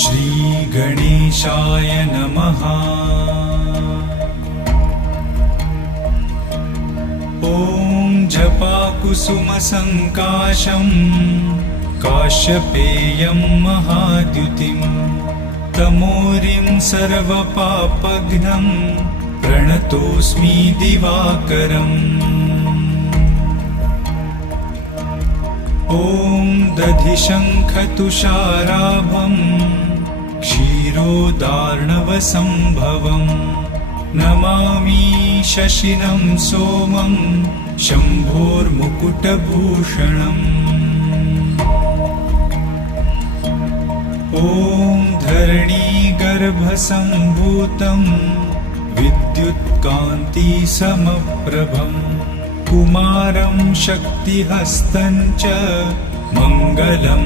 श्रीगणेशाय नमः। ॐ जपाकुसुमसङ्काशं काश्यपेयं महाद्युतिं तमोरिं सर्वपापघ्नं प्रणतोऽस्मि दिवाकरम्। ॐ दधिशङ्खतुषाराभं क्षीरोदार्णवसम्भवम् नमामि शशिनं सोमं शम्भोर्मुकुटभूषणम्। ॐ धरणीगर्भसम्भूतं विद्युत्कान्तिसमप्रभम् कुमारं शक्तिहस्तं च मङ्गलं